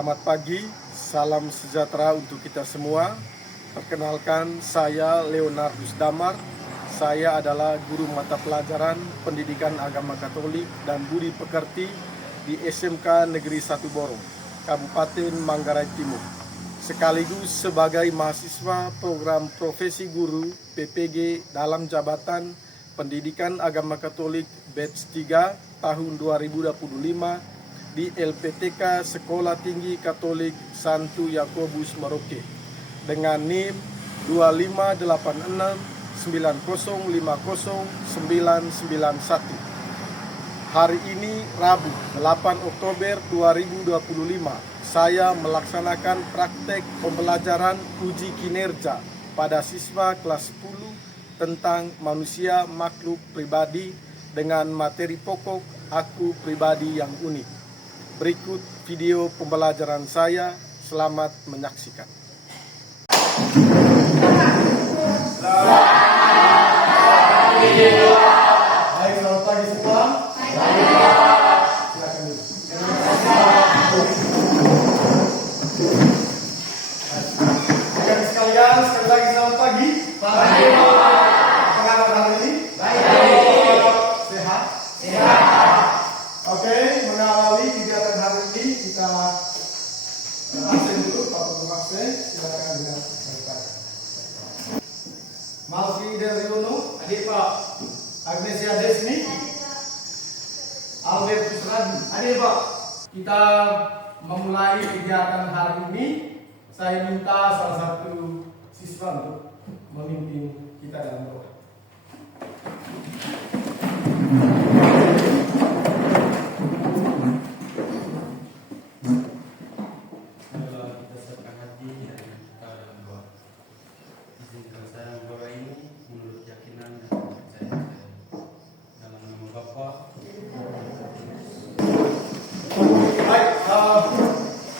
Selamat pagi, salam sejahtera untuk kita semua. Perkenalkan, saya Leonardus Damar. Saya adalah guru mata pelajaran Pendidikan Agama Katolik dan Budi Pekerti di SMK Negeri 1 Borong, Kabupaten Manggarai Timur. Sekaligus sebagai mahasiswa program profesi guru PPG dalam jabatan Pendidikan Agama Katolik Batch 3 tahun 2025 di LPTK Sekolah Tinggi Katolik Santo Yakobus Merauke dengan NIM 25869050991. Hari ini Rabu 8 Oktober 2025 saya melaksanakan praktek pembelajaran uji kinerja pada siswa kelas 10 tentang manusia makhluk pribadi dengan materi pokok aku pribadi yang unik. Berikut video pembelajaran saya, selamat menyaksikan. Baik, selamat pagi semua. Silakan dulu. Rekan sekalian, sekali lagi selamat pagi. Pagi. Apa kabar hari ini? Baik. Sehat? Sehat. Oke, mengawali kegiatan hari ini kita absen dulu, Pak Guru absen, silakan dengan baik-baik. Malvi Deryono, adik Pak. Agnesia Desni, Albert Pusradi, adik Pak. Kita memulai kegiatan hari ini. Saya minta salah satu siswa untuk memimpin kita dalam doa.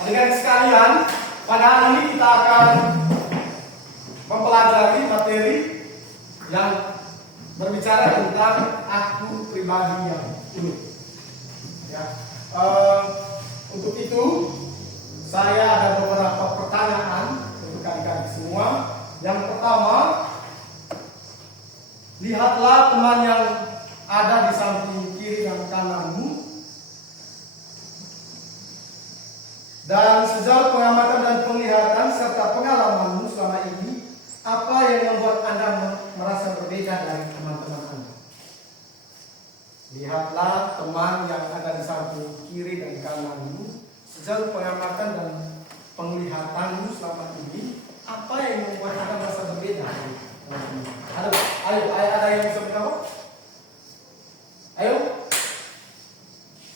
Adik-adik sekalian, pada hari ini kita akan mempelajari materi yang berbicara tentang aku pribadi yang unik. Ya. Untuk itu, saya ada beberapa pertanyaan untuk adik-adik semua. Yang pertama, lihatlah teman yang ada di samping kiri dan kananmu. Dan sejauh pengamatan dan penglihatan serta pengalamanmu selama ini, apa yang membuat Anda merasa berbeda dari teman-teman Anda? Lihatlah teman yang ada di samping kiri dan kananmu. Sejauh pengamatan dan penglihatanmu selama ini, apa yang membuat Anda merasa berbeda dari teman-teman? Ada yang bisa berjawab? Ayo,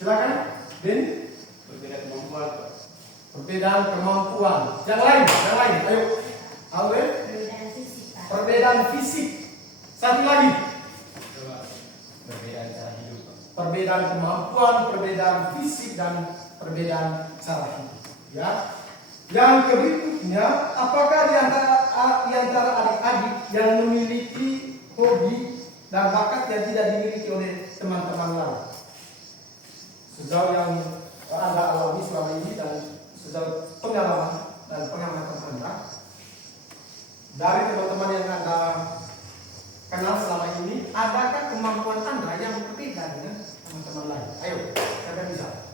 silakan, Ben. Berbeda kemampuan. Perbedaan kemampuan. Yang lain. Ayo. Albert. Perbedaan fisik. Satu lagi. Perbedaan cara hidup. Perbedaan kemampuan, perbedaan fisik dan perbedaan cara hidup. Ya. Yang berikutnya, apakah di antara adik-adik yang memiliki hobi dan bakat yang tidak dimiliki oleh teman-teman lain? Sejauh yang Anda alami selama ini dan sejauh pengalaman dan pengamatan Anda dari teman-teman yang Anda kenal selama ini, adakah kemampuan Anda yang berbeda dengan teman-teman lain? Ayo, siapa bisa?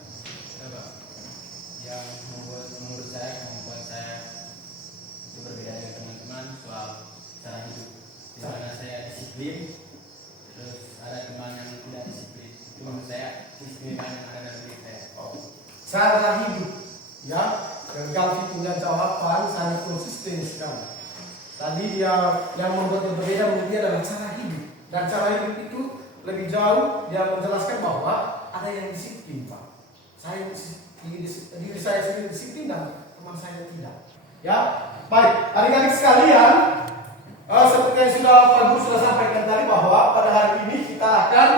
Yang menurut saya kemampuan saya itu berbeda dengan teman-teman soal cara hidup. Di mana saya disiplin, terus ada teman yang tidak disiplin. Itu menurut saya disiplin yang ada dalam diri saya. Cara hidup. Ya, dan Galvi punya jawaban sangat konsisten sekali. Tadi dia yang membuat berbeda menurut dia adalah cara hidup. Dan cara hidup itu lebih jauh dia menjelaskan bahwa ada yang disiplin, Pak. Diri saya sendiri disiplin dan teman saya tidak. Ya, baik. Adik-adik sekalian, seperti yang Pak Guru sudah sampaikan tadi bahwa pada hari ini kita akan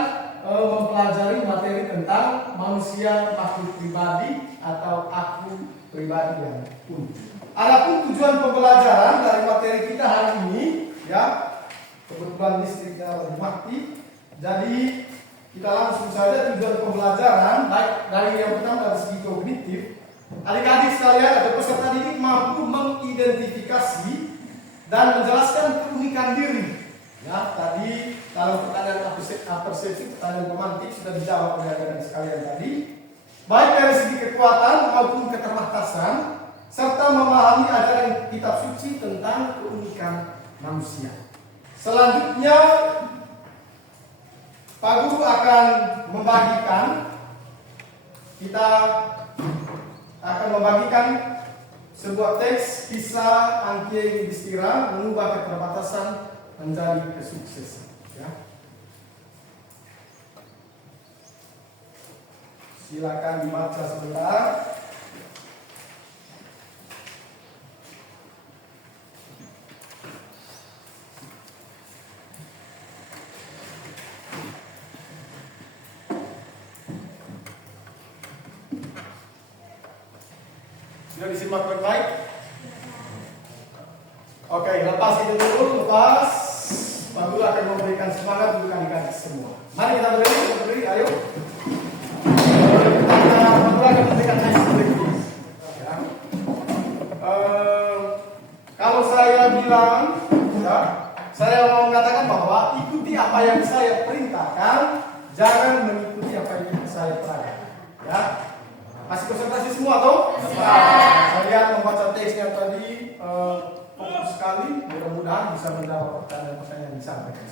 mempelajari materi tentang manusia makhluk pribadi atau aku pribadi yang unik. Adapun tujuan pembelajaran dari materi kita hari ini, ya, kebetulan listriknya mati, jadi kita langsung saja tujuan pembelajaran baik dari yang pertama dari segi kognitif adik-adik sekalian atau peserta didik mampu mengidentifikasi dan menjelaskan keunikan diri. Ya, tadi dalam pertanyaan apersepsi, pertanyaan pemantik sudah dijawab oleh adik-adik sekalian tadi. Baik dari segi kekuatan maupun keterbatasan, serta memahami ajaran kitab suci tentang keunikan manusia. Selanjutnya, Pak Guru akan membagikan sebuah teks kisah Angkie Yudhistira mengubah keterbatasan menjadi kesuksesan. Ya. Silakan dibaca sebentar. Sudah disimak baik-baik? Oke, lepas itu dulu, lepas. Pak Guru akan memberikan semangat untuk adik-adik semua. Mari kita berdiri, ayo. Pak Guru akan memberikan icebreaker. Ya. Kalau saya bilang, ya, saya mau mengatakan bahwa ikuti apa yang saya perintahkan, jangan mengikuti apa yang saya perintahkan. Ya. Masih konsentrasi semua toh? Saya lihat membaca teksnya tadi fokus sekali, mudah-mudahan bisa menjawab pertanyaan-pertanyaan yang disampaikan.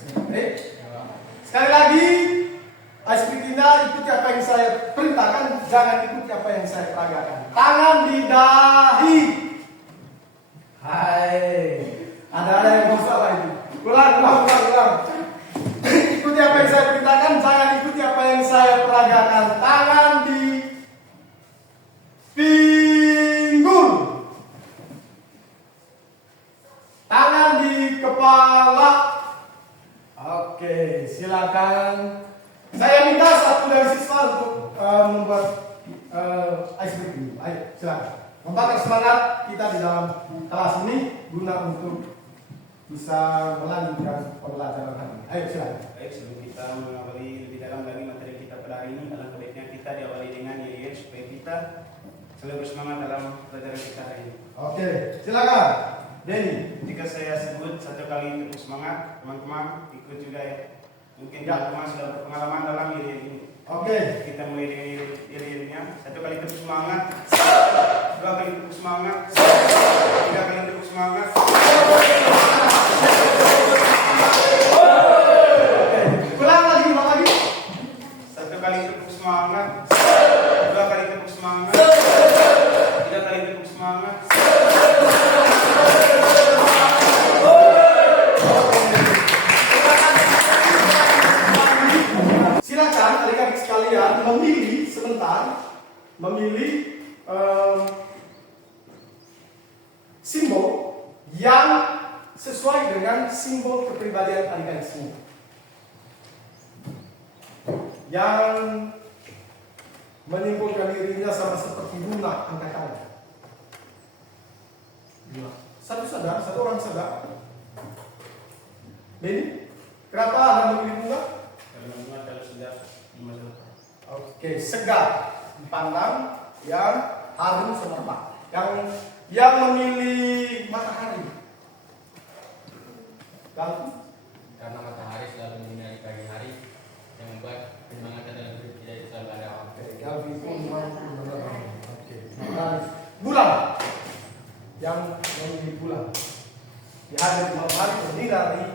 Sekali lagi, icebreaker-nya ikuti apa yang saya perintahkan, jangan ikuti apa yang saya peragakan. Tangan di dahi. Hai, ada yang masalah itu. Ulang. Ikuti apa yang saya perintahkan, jangan ikuti apa yang saya peragakan. Tangan di pinggul, tangan di kepala. Oke, silakan. Saya minta satu dari siswa untuk membuat icebreaker. Ayo, silakan. Membakar semangat kita di dalam kelas ini guna untuk bisa melanjutkan pembelajaran hari ini. Ayo, silakan. Baik, sebelum kita mengawali lebih dalam lagi materi kita pada hari ini, dalam baiknya kita diawali dengan nyanyian supaya kita selalu bersemangat dalam pelajaran kita hari ini. Oke, silakan. Denny. Jika saya sebut satu kali tepuk semangat, teman-teman ikut juga ya. Mungkin Ya. teman-teman sudah berpengalaman dalam nyanyian ini. Oke. Kita mulai dengan nyanyiannya. Satu kali tepuk semangat, dua kali tepuk semangat, tiga kali tepuk semangat. Ulang lagi. Satu kali tepuk semangat, dua kali tepuk semangat, tiga kali tepuk semangat. Silakan adik-adik sekalian memilih sebentar, simbol yang sesuai dengan simbol kepribadian adik-adik semua. Yang menimbulkan dirinya sama seperti bunga angkatannya. Satu orang sadar. Benny, kenapa Anda memilih bunga? Kalau sudah Oke, segar dipandang, yang harum semerbak. Yang memilih matahari. Karena matahari selalu menyinari pagi hari yang membuat penyemangat dalam hidup kita selalu ada. Galvin pun benar. Oke. Bulan. Yang memilih bulan. Di hari malam hari terdiri dari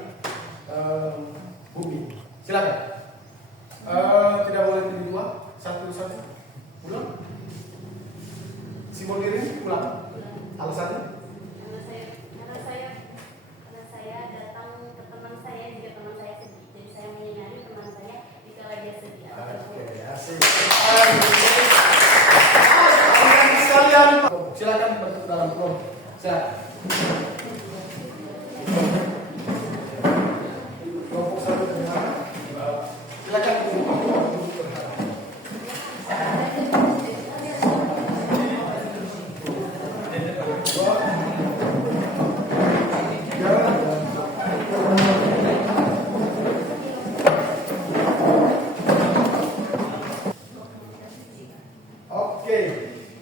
bumi. Silakan. Tidak boleh pilih dua, satu saja. Bulan. Simbol diri bulan. Alasannya? Karena saya datang ke teman saya jika teman saya sedih. Jadi saya menyinari teman saya jika dia sedih. Oke, asik. Sekalian, silakan bentuk dalam kelompok. Silakan. Kelompok satu dari mana? Silakan Oke,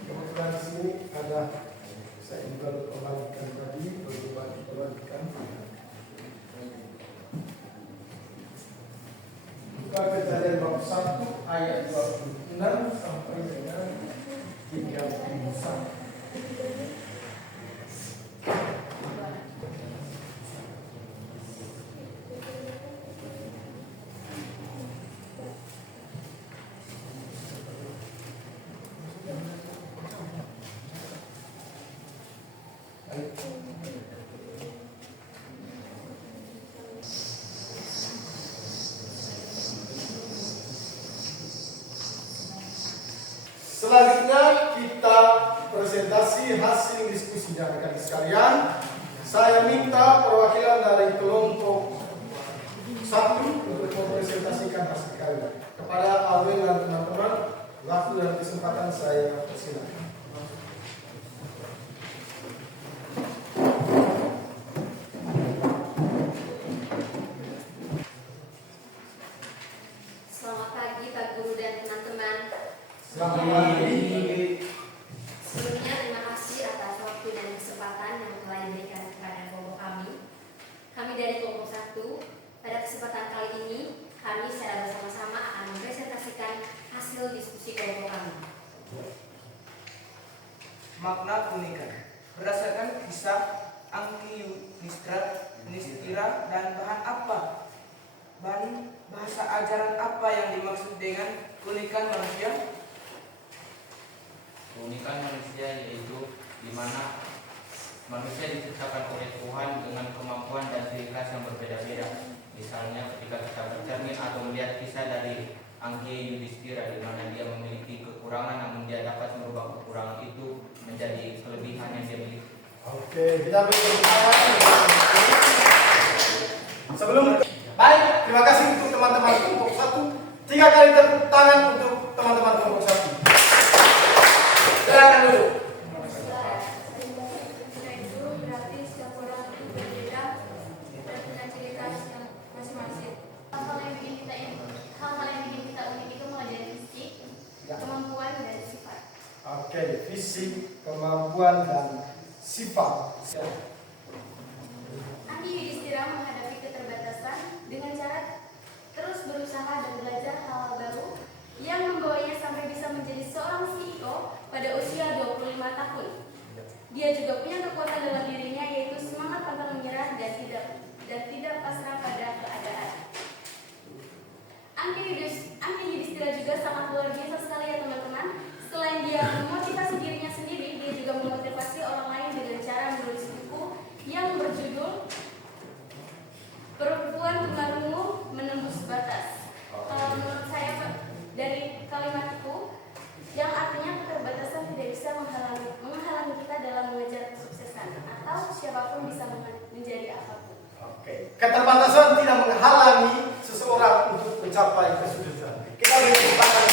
kebetulan di sini ayat 26 sampai dengan 31. Selanjutnya kita presentasi hasil diskusinya rekan sekalian. Saya minta perwakilan dari kelompok 1 untuk mempresentasikan hasil karya. Kepada Alwin dan teman-teman, waktu dan kesempatan saya persilakan. Selamat pagi Pak Guru dan teman-teman. Selamat pagi. Sebelumnya terima kasih atas waktu dan kesempatan yang telah diberikan kepada kelompok kami. Kami dari kelompok 1, pada kesempatan kali ini kami secara bersama-sama akan mempresentasikan hasil diskusi kelompok kami. Makna keunikan berdasarkan kisah Angki Yudhistira dan bahan apa? Bahan bahasa ajaran apa yang dimaksud dengan keunikan manusia? Keunikan manusia yaitu di mana manusia diciptakan oleh Tuhan dengan kemampuan dan ciri khas yang berbeda-beda. Misalnya ketika kita bercermin atau melihat kisah dari Angki Yudhistira di mana dia memiliki kekurangan namun dia dapat merubah kekurangan itu menjadi kelebihan yang dia miliki. Oke, kita beri tepuk tangan. Sebelum baik, terima kasih untuk teman-teman kelompok 1. 3 kali tepuk tangan untuk teman-teman kelompok 1. Silakan dulu. Itu berarti setiap orang itu berbeda dan punya ciri khas yang masing-masing. Hal-hal yang bikin kita unik itu mulai dari fisik, kemampuan dan sifat. Oke, fisik, kemampuan dan sifat. Angki Yudhistira menghadapi keterbatasan dengan cara terus berusaha dan belajar hal-hal baru yang membawanya sampai bisa menjadi seorang CEO pada usia 25 tahun. Dia juga punya kekuatan dalam dirinya yaitu semangat pantang menyerah dan tidak pasrah pada keadaan. Angki Yudhistira juga sangat luar biasa sekali ya teman-teman. Selain dia memotivasi dirinya sendiri, dia juga memotivasi orang lain dengan cara menulis buku yang berjudul Perempuan Tunarungu Menembus Batas. Kalau menurut saya dari kalimat itu, yang artinya keterbatasan tidak bisa menghalangi kita dalam mengejar kesuksesan atau siapapun bisa menjadi apapun. Oke, keterbatasan tidak menghalangi seseorang untuk mencapai kesuksesan. Kita beri tepuk tangan.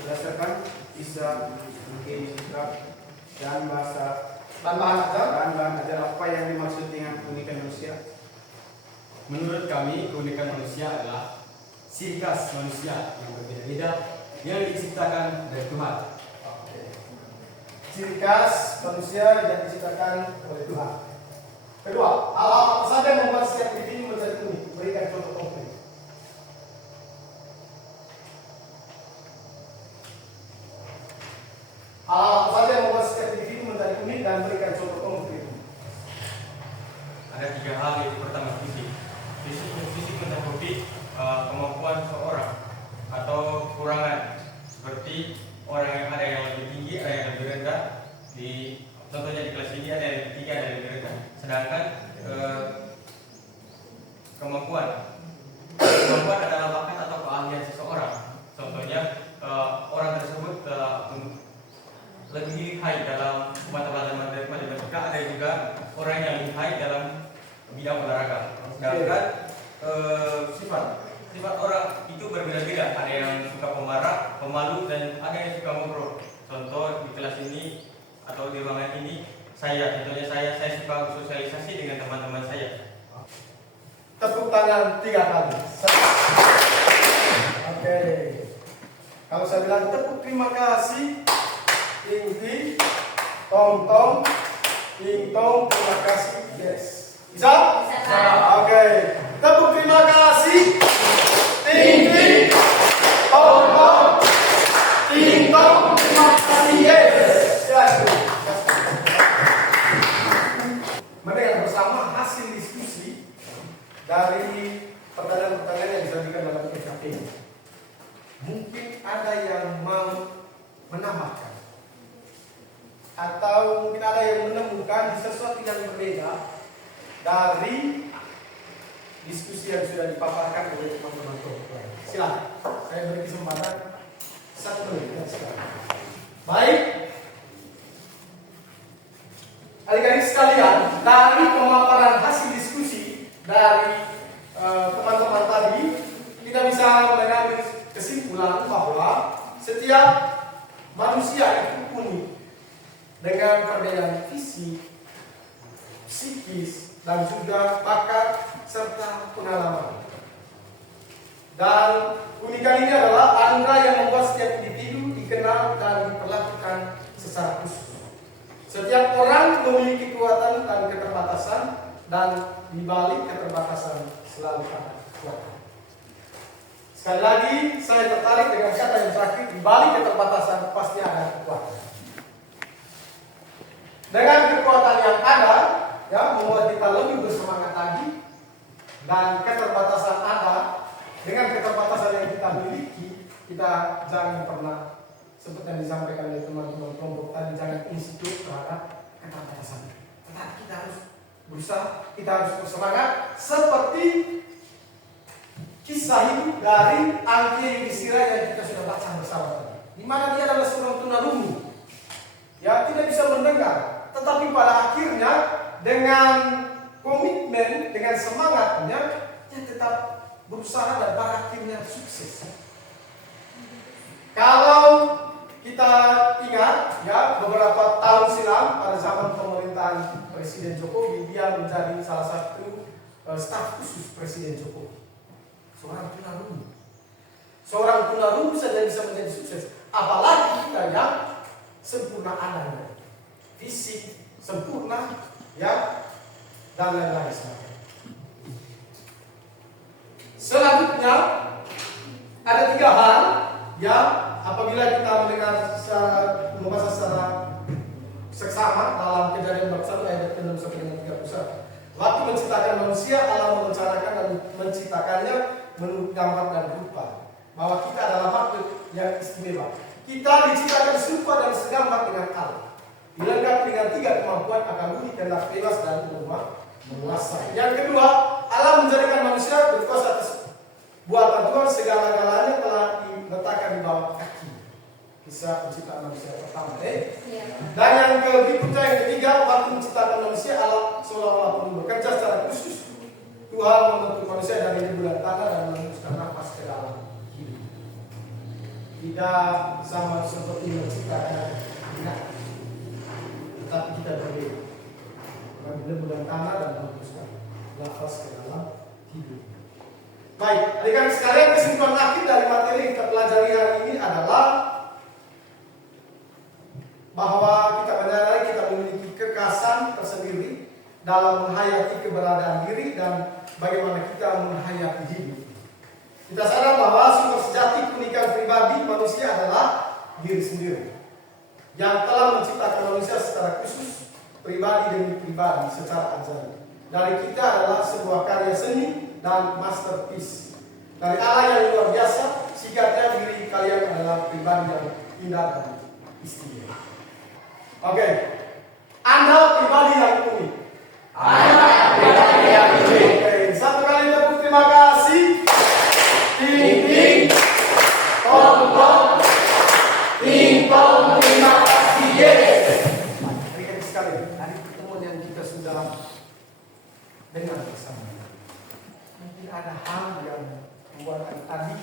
Berdasarkan kisah Angki Yudhistira dan bahan ajar apa yang dimaksud dengan keunikan manusia? Menurut kami, keunikan manusia adalah ciri khas manusia yang berbeda-beda yang diciptakan dari Tuhan. Oke. Ciri khas manusia yang diciptakan oleh Tuhan. Kedua, hal apa saja yang membuat setiap individu menjadi unik? Berikan contoh konkret. Hal apa saja yang membuat setiap individu menjadi unik dan berikan contoh konkret. Ada 3 hal, yaitu pertama fisik. Fisik mencakupi kemampuan seseorang atau kekurangan, seperti orang yang ada yang lebih tinggi, ada yang lebih rendah. Contohnya di kelas ini ada yang lebih tinggi, ada yang lebih rendah. Sedangkan kemampuan adalah bakat atau keahlian seseorang. Contohnya orang tersebut lebih lihai dalam mata pelajaran matematika, ada juga orang yang lihai dalam bidang olahraga. Sedangkan sifat orang itu berbeda-beda. Ada yang suka pemarah, pemalu, dan ada yang suka ngobrol. Contoh di kelas ini atau di ruangan ini, saya suka bersosialisasi dengan teman-teman saya. Tepuk tangan 3 kali. Oke. Kalau saya bilang tepuk terima kasih, ting tong, ting tong, terima kasih. Yes. Bisa? Bisa. Oke. Tepuk terima kasih. atau mungkin ada yang menemukan sesuatu yang berbeda dari diskusi yang sudah dipaparkan oleh teman-teman perempuan. Silakan, saya beri kesempatan 1 menit ya, silakan. Baik, adik-adik sekalian, dari pemaparan hasil diskusi dari teman-teman tadi, kita bisa mengambil kesimpulan bahwa setiap manusia itu unik dengan perbedaan fisik, psikis, dan juga bakat serta pengalaman. Dan unikan ini adalah anugerah yang membuat setiap individu dikenal dan diperlakukan secara khusus. Setiap orang memiliki kekuatan dan keterbatasan, dan di balik keterbatasan selalu ada kekuatan. Sekali lagi, saya tertarik dengan kata yang terakhir, di balik keterbatasan pasti ada kekuatan. Dengan kekuatan yang ada, ya, membuat kita lebih bersemangat lagi, dan keterbatasan ada, dengan keterbatasan yang kita miliki, kita jangan pernah, seperti yang disampaikan oleh teman-teman kelompok tadi, jangan insecure terhadap keterbatasan. Tetapi kita harus berusaha, kita harus bersemangat, seperti kisah hidup dari Angki Yudhistira yang kita sudah baca bersama tadi, di mana dia adalah seorang tunarungu, ya, tidak bisa mendengar, tetapi pada akhirnya dengan komitmen, dengan semangatnya, dia tetap berusaha dan pada akhirnya sukses. Kalau kita ingat, ya, beberapa tahun silam pada zaman pemerintahan Presiden Jokowi, dia menjadi salah satu staf khusus Presiden Jokowi. Seorang tunarungu. Seorang tunarungu saja bisa menjadi sukses. Apalagi kita yang sempurna adanya, fisik sempurna, ya, dan lain-lain sebagainya. Selanjutnya ada 3 hal, ya, apabila kita mendengar membahas secara seksama dalam Kejadian bab 1 ayat 6 sampai dengan 31. Waktu menciptakan manusia, Allah merencanakan dan menciptakannya menurut gambar dan rupa. Bahwa kita adalah makhluk yang istimewa. Kita diciptakan serupa dan segambar dengan Allah. Dilengkapi dengan 3 kemampuan akan budi, kehendak, bebas, dan menguasai. Yang kedua, Allah menjadikan manusia berkuasa atas buatan Tuhan, segala-galanya telah diletakkan di bawah kaki. Kisah penciptaan manusia pertama. Dan yang berikutnya, yang ketiga, waktu menciptakan manusia, Allah seolah-olah perlu bekerja secara khusus. Tuhan membentuk manusia dari debu dan tanah dan menghembuskan nafas ke dalam hidup. Tidak sama seperti menciptakan binatang, tetapi kita berbeda. Mengambil debu dan tanah dan menghembuskan nafas ke dalam hidup. Baik, adik-adik sekalian, kesimpulan akhir dari materi yang kita pelajari hari ini adalah bahwa kita menyadari kita memiliki kekhasan tersendiri dalam menghayati keberadaan diri dan bagaimana kita menghayati hidup. Kita sadar bahwa sumber sejati keunikan pribadi manusia adalah diri sendiri, yang telah menciptakan manusia secara khusus, pribadi demi pribadi secara ajari. Dari kita adalah sebuah karya seni dan masterpiece dari Allah yang luar biasa. Sikapnya diri kalian adalah pribadi yang indah dan istimewa. Oke, Anda pribadi yang unik. Anda pribadi yang unik. Oke, satu kali tepuk terima kasih. Ting ting, tong tong, ting tong, terima kasih. Yes. Adik-adik sekalian, dari pertemuan yang kita sudah dengar bersama, mungkin ada hal yang membuat tadi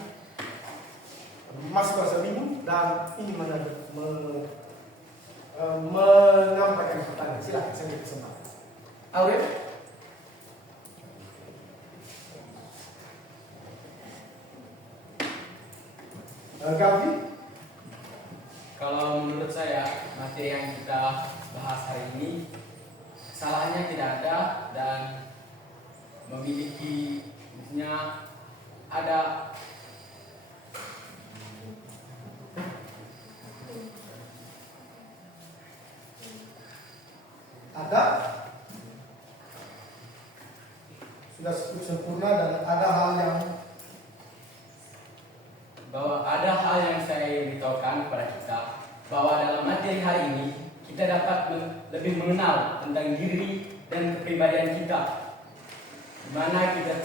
masuk bahasa minggu dan ini menyampaikan pertanyaan. Silakan, saya beri kesempatan. Aurel? Gavi? Kalau menurut saya, materi yang kita bahas hari ini kesalahannya tidak ada dan memiliki, misalnya ada sudah sempurna dan ada hal yang bahwa ada hal yang saya beritahukan kepada kita bahwa dalam materi hari ini kita dapat lebih mengenal tentang diri dan kepribadian kita, di mana kita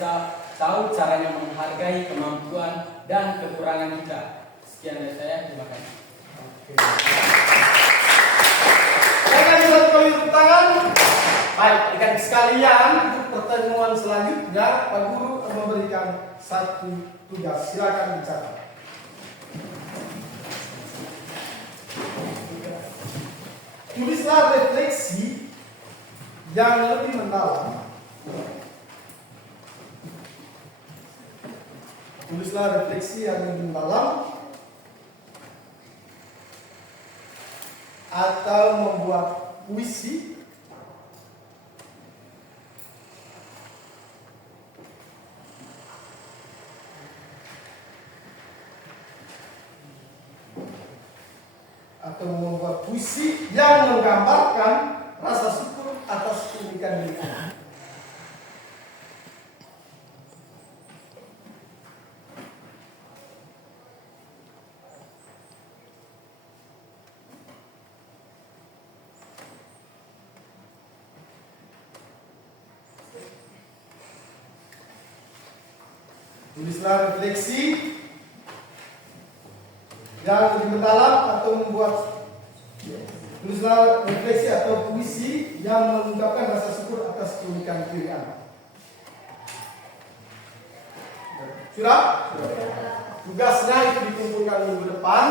tahu caranya menghargai kemampuan dan kekurangan kita. Sekian dari saya, terima kasih. Jangan lupa kali tepuk tangan. Baik, adik-adik sekalian, untuk pertemuan selanjutnya Pak Guru akan memberikan satu tugas. Silakan bicara. Tulislah refleksi yang lebih mendalam. Tulislah refleksi yang lebih mendalam atau membuat puisi yang menggambarkan rasa syukur atas kebaikan diri. Tulislah refleksi yang lebih mendalam atau tulislah refleksi atau puisi yang mengungkapkan rasa syukur atas keunikan diri Anda. Sudah? Tugasnya itu dikumpulkan minggu depan,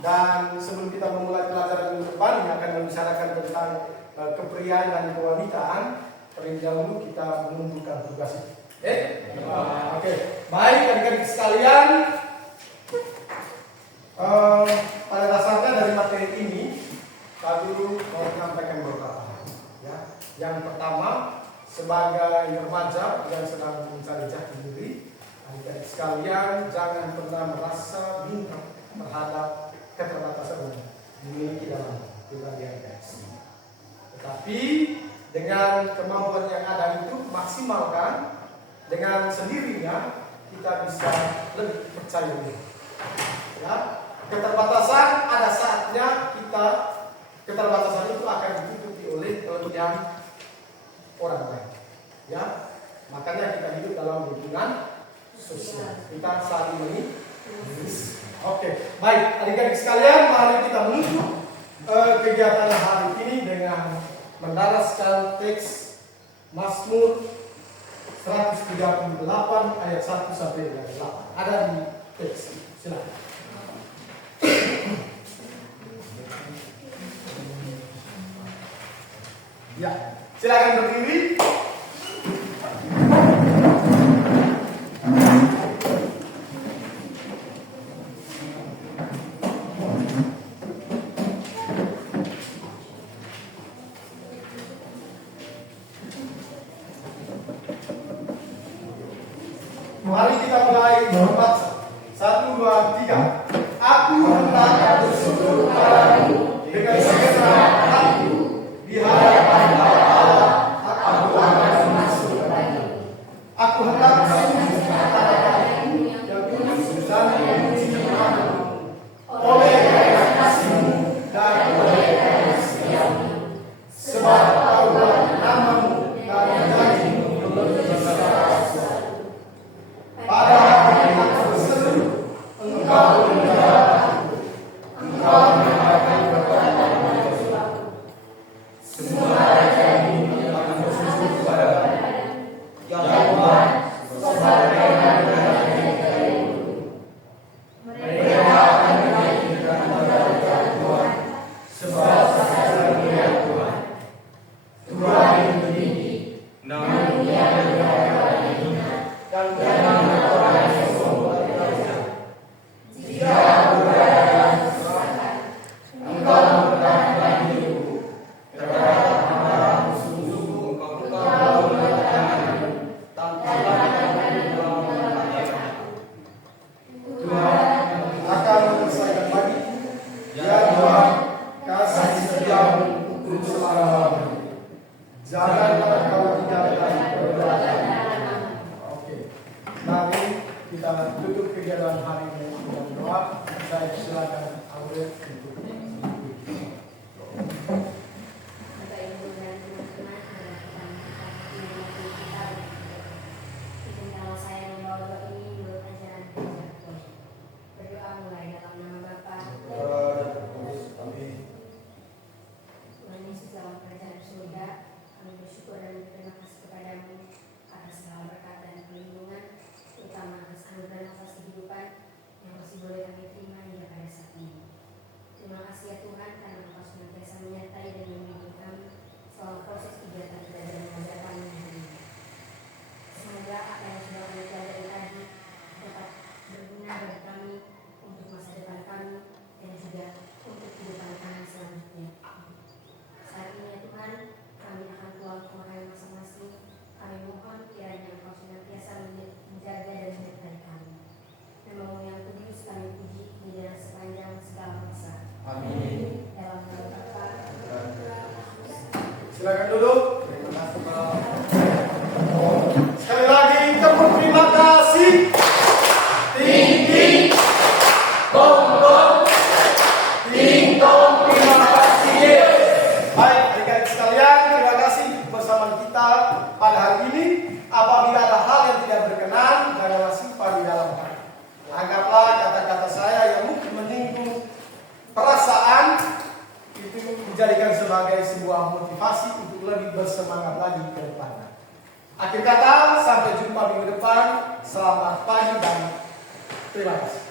dan sebelum kita memulai pelajaran minggu depan yang akan membicarakan tentang kepriaan dan kewanitaan, terlebih dahulu kita mengumpulkan tugas itu. Oke. Baik, adik-adik sekalian, pada dasarnya dari materi ini Pak Guru mau menyampaikan beberapa hal. Ya. Yang pertama, sebagai remaja yang sedang mencari jati diri, adik-adik sekalian jangan pernah merasa minder terhadap keterbatasan yang dimiliki dalam pribadi Anda. Tetapi dengan kemampuan yang ada itu maksimalkan, dengan sendirinya kita bisa lebih percaya diri. Ya. Keterbatasan ada saatnya keterbatasan itu akan ditutupi oleh kelebihan orang lain. Ya, makanya kita hidup dalam lingkungan sosial. Kita saling mengisi. Oke, baik, adik-adik sekalian, mari kita menutup kegiatan hari ini dengan mendaraskan teks Mazmur 138 ayat 1 sampai 8. Ada di teks. Silakan. Ya, silakan berdiri. Mari kita mulai membaca. 1, 2, 3. Aku hendak bersyukur padamu dengan segenap hatiku, di hadapan Allah aku akan masuk bagimu. Aku hendak bersyukur padamu yang kudus dan memuji namamu, oleh karena kasih-Mu dan oleh karena setia-Mu, sebab Kau namamu dan janji-Mu lebih selalu. Pada hari aku berseru, Engkau menjawab aku, Engau mendengarkan perkataan jiwaku. Semua raja di dunia akan bersyukur kepadamu, ya Tuhan, sebagaimana raja dahulu. Mereka akan menyanyikan kepada Tuhan, sebab satu-satunya Tuhan. Tuhan yang tinggi, namun Dia berada pada hina, dan jangan orang yang sombong berdosa. Jika aku berada dalam kesusahan, Engkau mempertahankan hidupku. Terhadap amarahmu sungguh-sungguh Engkau mempertahankanku, tanpa akan Engkau mempertahankanku. Tuhan akan menyelesaikan bagiku. Ya Tuhan, kasih setiamu untuk selama-lamanya. Janganlah Kau tinggalkan perbuatan. Oke, mari kita tutup kegiatan hari ini dengan doa. Saya silakan Aurel untuk Silakan duduk. Sekali lagi tepuk terima kasih. Ting ting, gong gong, ting tong, terima kasih. Baik, adik-adik sekalian, terima kasih bersama kita pada hari ini. Apabila ada hal yang tidak berkenan, janganlah simpan di dalam hati. Anggaplah kata-kata saya yang mungkin menyinggung perasaan itu dijadikan sebagai sebuah motivasi untuk lebih bersemangat lagi ke depannya. Akhir kata, sampai jumpa minggu depan. Selamat pagi dan terima kasih.